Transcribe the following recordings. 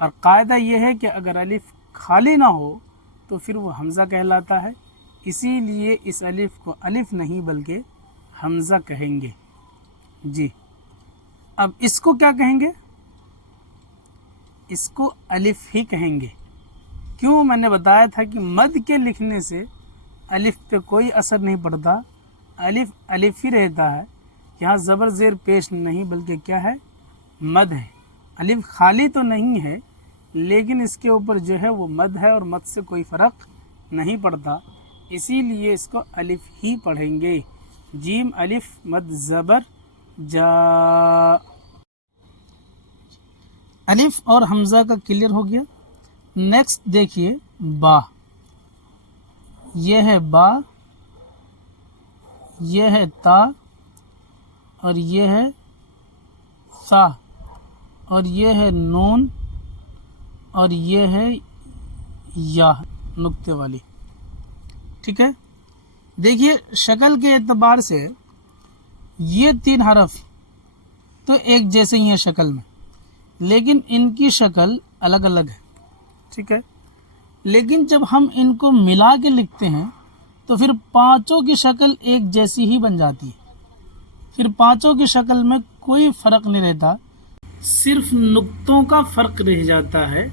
اور قاعدہ یہ ہے کہ اگر الف خالی نہ ہو تو پھر وہ حمزہ کہلاتا ہے، اسی لیے اس الف کو الف نہیں بلکہ حمزہ کہیں گے۔ جی اب اس کو کیا کہیں گے؟ اس کو الف ہی کہیں گے۔ کیوں؟ میں نے بتایا تھا کہ مد کے لکھنے سے الف پہ کوئی اثر نہیں پڑتا، الف الف ہی رہتا ہے، یہاں زبر زیر پیش نہیں بلکہ کیا ہے؟ مد ہے۔ الف خالی تو نہیں ہے لیکن اس کے اوپر جو ہے وہ مد ہے، اور مد سے کوئی فرق نہیں پڑتا، اسی لیے اس کو الف ہی پڑھیں گے۔ جیم الف مد زبر جا۔ الف اور حمزہ کا کلیئر ہو گیا۔ نیکسٹ دیکھیے با، یہ ہے با، یہ ہے تا، اور یہ ہے سا، اور یہ ہے نون، اور یہ ہے یا نقطے والی۔ ٹھیک ہے، دیکھیے شکل کے اعتبار سے یہ تین حرف تو ایک جیسے ہی ہیں شکل میں، لیکن ان کی شکل الگ الگ ہے۔ ٹھیک ہے، لیکن جب ہم ان کو ملا کے لکھتے ہیں تو پھر پانچوں کی شکل ایک جیسی ہی بن جاتی ہے، پھر پانچوں کی شکل میں کوئی فرق نہیں رہتا، صرف نقطوں کا فرق رہ جاتا ہے۔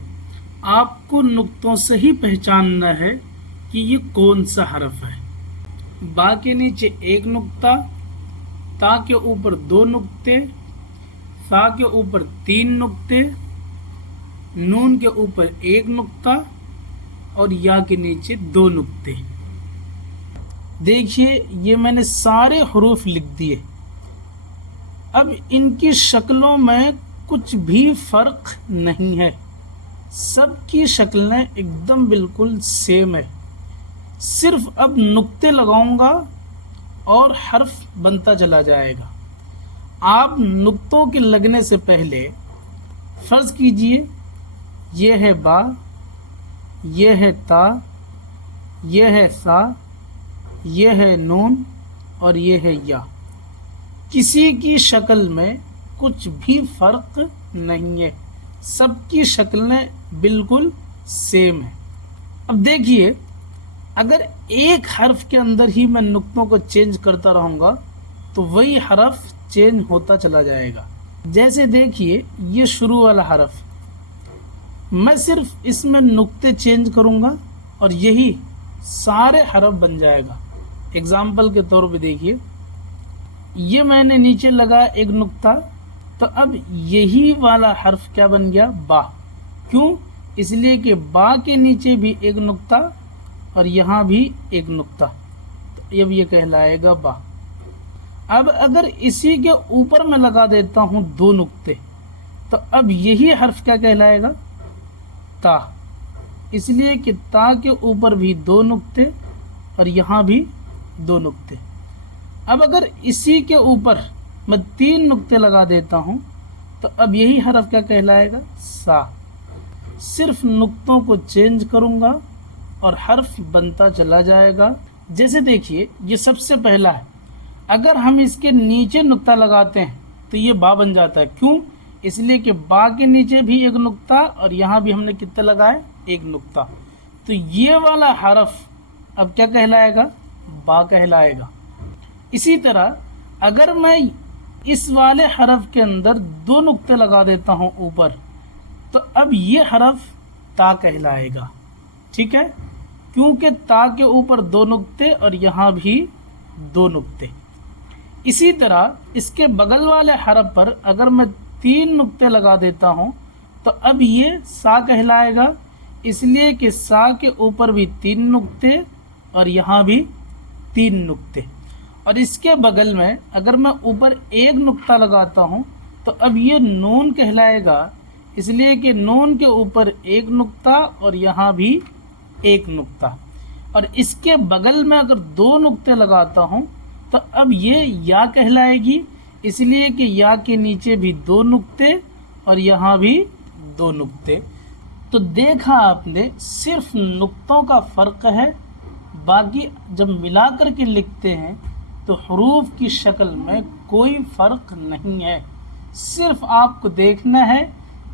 آپ کو نقطوں سے ہی پہچاننا ہے کہ یہ کون سا حرف ہے۔ با کے نیچے ایک نقطہ، تا کے اوپر دو نقطے، سا کے اوپر تین نقطے، نون کے اوپر ایک نقطہ، اور یا کے نیچے دو نقطے۔ دیکھیے یہ میں نے سارے حروف لکھ دیے۔ اب ان کی شکلوں میں کچھ بھی فرق نہیں ہے، سب کی شکلیں ایک دم بالکل سیم ہے، صرف اب نقطے لگاؤں گا اور حرف بنتا چلا جائے گا۔ آپ نقطوں کے لگنے سے پہلے فرض کیجئے یہ ہے با، یہ ہے تا، یہ ہے سا، یہ ہے نون، اور یہ ہے یا۔ کسی کی شکل میں کچھ بھی فرق نہیں ہے، سب کی شکلیں بالکل سیم ہیں۔ اب دیکھیے اگر ایک حرف کے اندر ہی میں نقطوں کو چینج کرتا رہوں گا تو وہی حرف چینج ہوتا چلا جائے گا۔ جیسے دیکھیے یہ شروع والا حرف، میں صرف اس میں نقطے چینج کروں گا اور یہی سارے حرف بن جائے گا۔ اگزامپل کے طور پہ دیکھیے یہ میں نے نیچے لگا ایک نقطہ، تو اب یہی والا حرف کیا بن گیا؟ با۔ کیوں؟ اس لیے کہ با کے نیچے بھی ایک نقطہ اور یہاں بھی ایک نقطہ، تو اب یہ کہلائے گا با۔ اب اگر اسی کے اوپر میں لگا دیتا ہوں دو نقطے تو اب یہی حرف کیا کہلائے گا؟ تا، اس لیے کہ تا کے اوپر بھی دو نقطے اور یہاں بھی دو نقطے۔ اب اگر اسی کے اوپر میں تین نقطے لگا دیتا ہوں تو اب یہی حرف کیا کہلائے گا؟ سا۔ صرف نقطوں کو چینج کروں گا اور حرف بنتا چلا جائے گا۔ جیسے دیکھیے یہ سب سے پہلا ہے، اگر ہم اس کے نیچے نقطہ لگاتے ہیں تو یہ با بن جاتا ہے۔ کیوں؟ اس لیے کہ با کے نیچے بھی ایک نقطہ اور یہاں بھی ہم نے کتنے لگائے؟ ایک نقطہ، تو یہ والا حرف اب کیا کہلائے گا؟ با کہلائے گا۔ اسی طرح اگر میں اس والے حرف کے اندر دو نقطے لگا دیتا ہوں اوپر تو اب یہ حرف تا کہلائے گا۔ ٹھیک ہے، کیونکہ تا کے اوپر دو نقطے اور یہاں بھی دو نقطے۔ اسی طرح اس کے بغل والے حرف پر اگر میں تین نقطے لگا دیتا ہوں تو اب یہ سا کہلائے گا، اس لیے کہ سا کے اوپر بھی تین نقطے اور یہاں بھی تین نقطے۔ اور اس کے بغل میں اگر میں اوپر ایک نقطہ لگاتا ہوں تو اب یہ نون کہلائے گا، اس لیے کہ نون کے اوپر ایک نقطہ اور یہاں بھی ایک نقطہ۔ اور اس کے بغل میں اگر دو نقطے لگاتا ہوں تو اب یہ یا کہلائے گی، اس لیے کہ یا کے نیچے بھی دو نقطے اور یہاں بھی دو نقطے۔ تو دیکھا آپ نے صرف نقطوں کا فرق ہے، باقی جب ملا کر کے لکھتے ہیں تو حروف کی شکل میں کوئی فرق نہیں ہے۔ صرف آپ کو دیکھنا ہے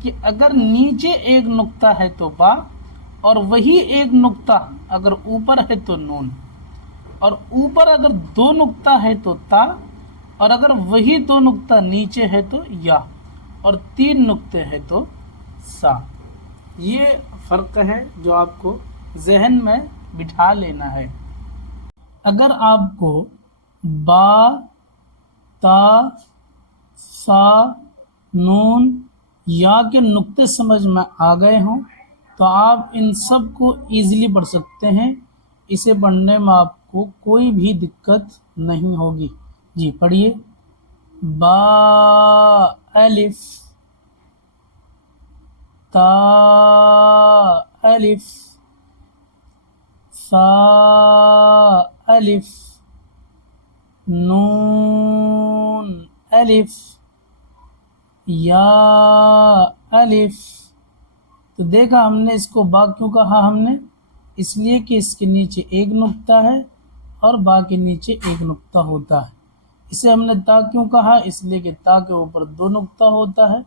کہ اگر نیچے ایک نقطہ ہے تو با، اور وہی ایک نقطہ اگر اوپر ہے تو نون، اور اوپر اگر دو نقطہ ہے تو تا، اور اگر وہی دو نقطہ نیچے ہے تو یا، اور تین نقطے ہے تو سا۔ یہ فرق ہے جو آپ کو ذہن میں بٹھا لینا ہے۔ اگر آپ کو با، تا، سا، نون، یا کے نقطے سمجھ میں آ گئے ہوں تو آپ ان سب کو ایزیلی پڑھ سکتے ہیں، اسے پڑھنے میں آپ کو کوئی بھی دقت نہیں ہوگی۔ جی پڑھیے، با الف، تا الف، سا الف، نون الف، یا الف۔ تو دیکھا ہم نے اس کو با کیوں کہا ہم نے؟ اس لیے کہ اس کے نیچے ایک نقطہ ہے اور با کے نیچے ایک نقطہ ہوتا ہے۔ اسے ہم نے تا کیوں کہا؟ اس لیے کہ تا کے اوپر دو نقطہ ہوتا ہے،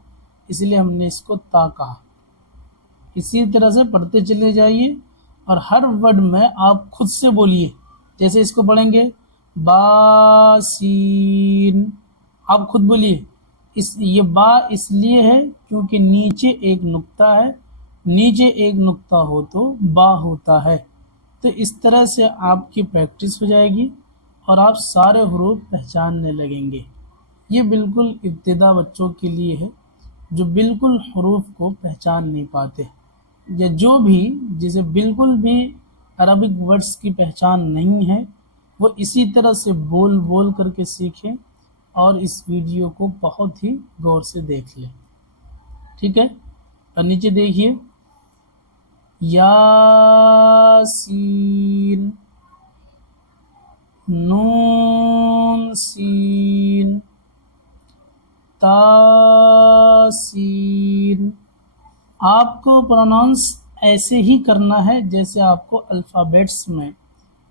اس لیے ہم نے اس کو تا کہا۔ اسی طرح سے پڑھتے چلے جائیے اور ہر ورڈ میں آپ خود سے بولیے۔ جیسے اس کو پڑھیں گے با سین، آپ خود بولیے۔ یہ با اس لیے ہے کیونکہ نیچے ایک نقطہ ہے، نیچے ایک نقطہ ہو تو با ہوتا ہے۔ تو اس طرح سے آپ کی پریکٹس ہو جائے گی اور آپ سارے حروف پہچاننے لگیں گے۔ یہ بالکل ابتدا بچوں کے لیے ہے جو بالکل حروف کو پہچان نہیں پاتے، یا جو بھی جسے بالکل بھی عربک ورڈز کی پہچان نہیں ہے، وہ اسی طرح سے بول بول کر کے سیکھیں اور اس ویڈیو کو بہت ہی غور سے دیکھ لیں۔ ٹھیک ہے؟ اور نیچے دیکھیے، یاسین، نون سین، تاسین۔ آپ کو پروناؤنس ایسے ہی کرنا ہے جیسے آپ کو الفابیٹس میں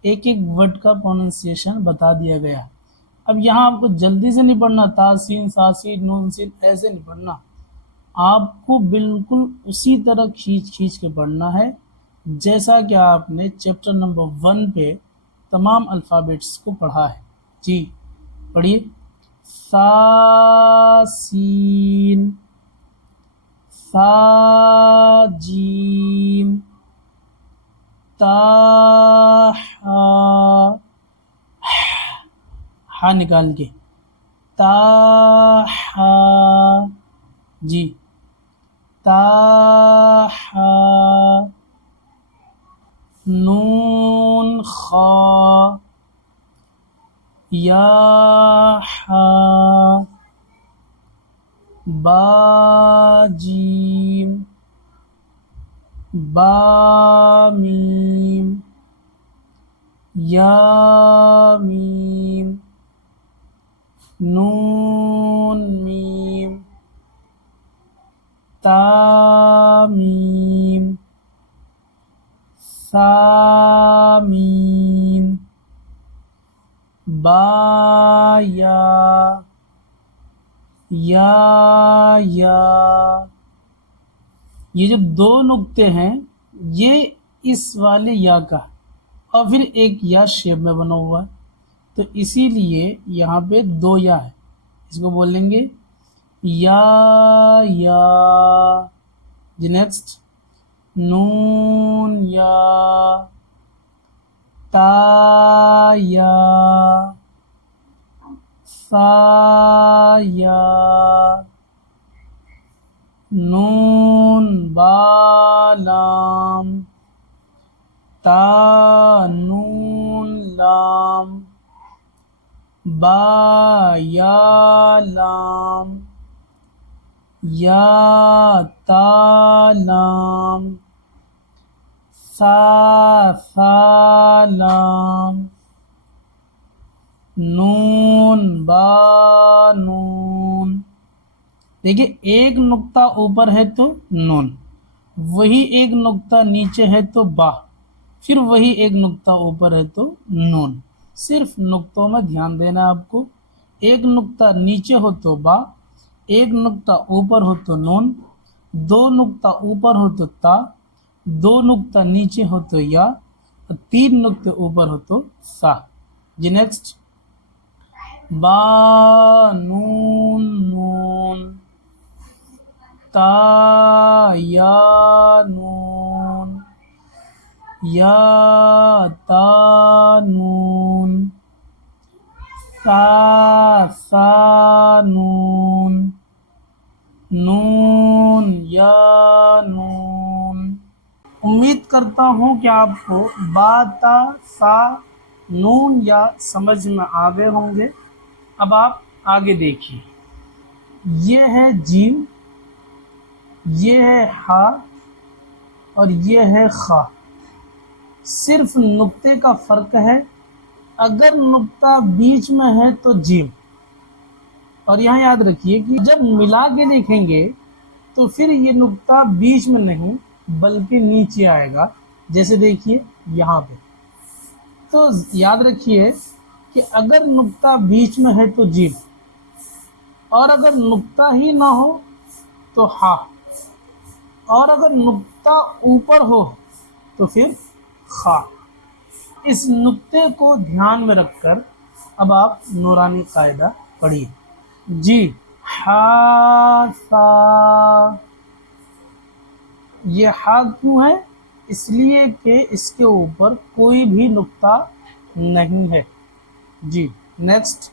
ایک ایک ورڈ کا پروننسیشن بتا دیا گیا۔ اب یہاں آپ کو جلدی سے نہیں پڑھنا، تاسین، ساسین، نون سین ایسے نہیں پڑھنا، آپ کو بالکل اسی طرح کھینچ کھینچ کے پڑھنا ہے جیسا کہ آپ نے چیپٹر نمبر 1 پہ تمام الفابیٹس کو پڑھا ہے۔ جی پڑھیے، سا سین، سا جیم، تا ہا، ہا نکال کے، تا ہا، جی تا ہا، نون خا، یا ہا، با جیم، با میم، یا میم، نون میم، تا میم، سا میم، با یا، یا۔ یہ جو دو نقطے ہیں یہ اس والے یا کا اور پھر ایک یا شیپ میں بنا ہوا ہے، تو اسی لیے یہاں پہ دو یا ہے، اس کو بولیں گے یا۔ جی نیکسٹ، نون یا، تا یا، سا یا، نون با لام، تا نون لام، با یا لام، یا تا لام، سا لام، نون با نون۔ دیکھیے ایک نقطہ اوپر ہے تو نون، وہی ایک نقطہ نیچے ہے تو با، پھر وہی ایک نقطہ اوپر ہے تو نون۔ صرف نقطوں میں دھیان دینا ہے آپ کو، ایک نقطہ نیچے ہو تو با، ایک نقطہ اوپر ہو تو نون، دو نقطہ اوپر ہو تو تا، دو نقطہ نیچے ہو تو یا، اور تین نقطے اوپر ہو تو سا. جی نیکسٹ. با نون نون، تا یا نون، یا تا نون، سا سا نون، نون یا نون. امید کرتا ہوں کہ آپ کو با تا سا نون یا سمجھ میں آ گئے ہوں گے. اب آپ آگے دیکھیے، یہ ہے جیم، یہ ہے ہا اور یہ ہے خا. صرف نقطے کا فرق ہے. اگر نقطہ بیچ میں ہے تو جیم. اور یہاں یاد رکھیے کہ جب ملا کے لکھیں گے تو پھر یہ نقطہ بیچ میں نہیں بلکہ نیچے آئے گا. جیسے دیکھیے یہاں پہ. تو یاد رکھیے کہ اگر نقطہ بیچ میں ہے تو جیم، اور اگر نقطہ ہی نہ ہو تو ہا، اور اگر نقطہ اوپر ہو تو پھر خا. اس نقطے کو دھیان میں رکھ کر اب آپ نورانی قاعدہ پڑھیے. جی ہا سا. یہ ہا کیوں ہے؟ اس لیے کہ اس کے اوپر کوئی بھی نقطہ نہیں ہے. جی نیکسٹ.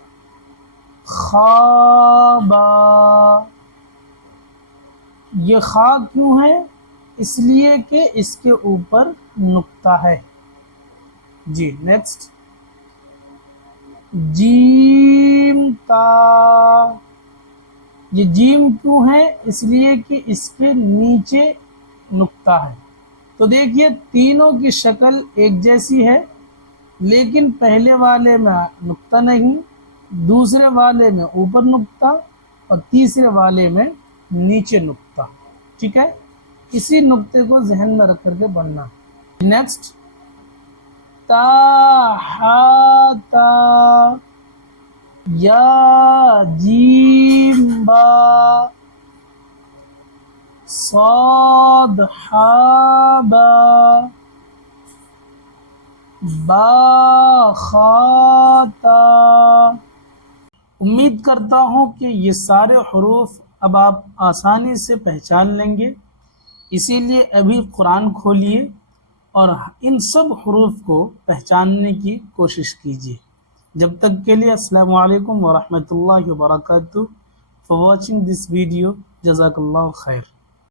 خوابا. یہ خا کیوں ہے؟ اس لیے کہ اس کے اوپر نقطہ ہے. جی نیکسٹ. جیم تا. یہ جیم کیوں ہے؟ اس لیے کہ اس کے نیچے نقطہ ہے. تو دیکھیے تینوں کی شکل ایک جیسی ہے، لیکن پہلے والے میں نقطہ نہیں، دوسرے والے میں اوپر نقطہ اور تیسرے والے میں نیچے نقطہ. ٹھیک ہے، اسی نقطے کو ذہن میں رکھ کر کے پڑھنا. نیکسٹ. تا ہا تا، یا جیم با، صاد ہا با، با خا تا. امید کرتا ہوں کہ یہ سارے حروف اب آپ آسانی سے پہچان لیں گے. اسی لیے ابھی قرآن کھولیے اور ان سب حروف کو پہچاننے کی کوشش کیجیے. جب تک کے لیے السلام علیکم ورحمۃ اللہ وبرکاتہ. فار واچنگ دس ویڈیو، جزاک اللہ خیر.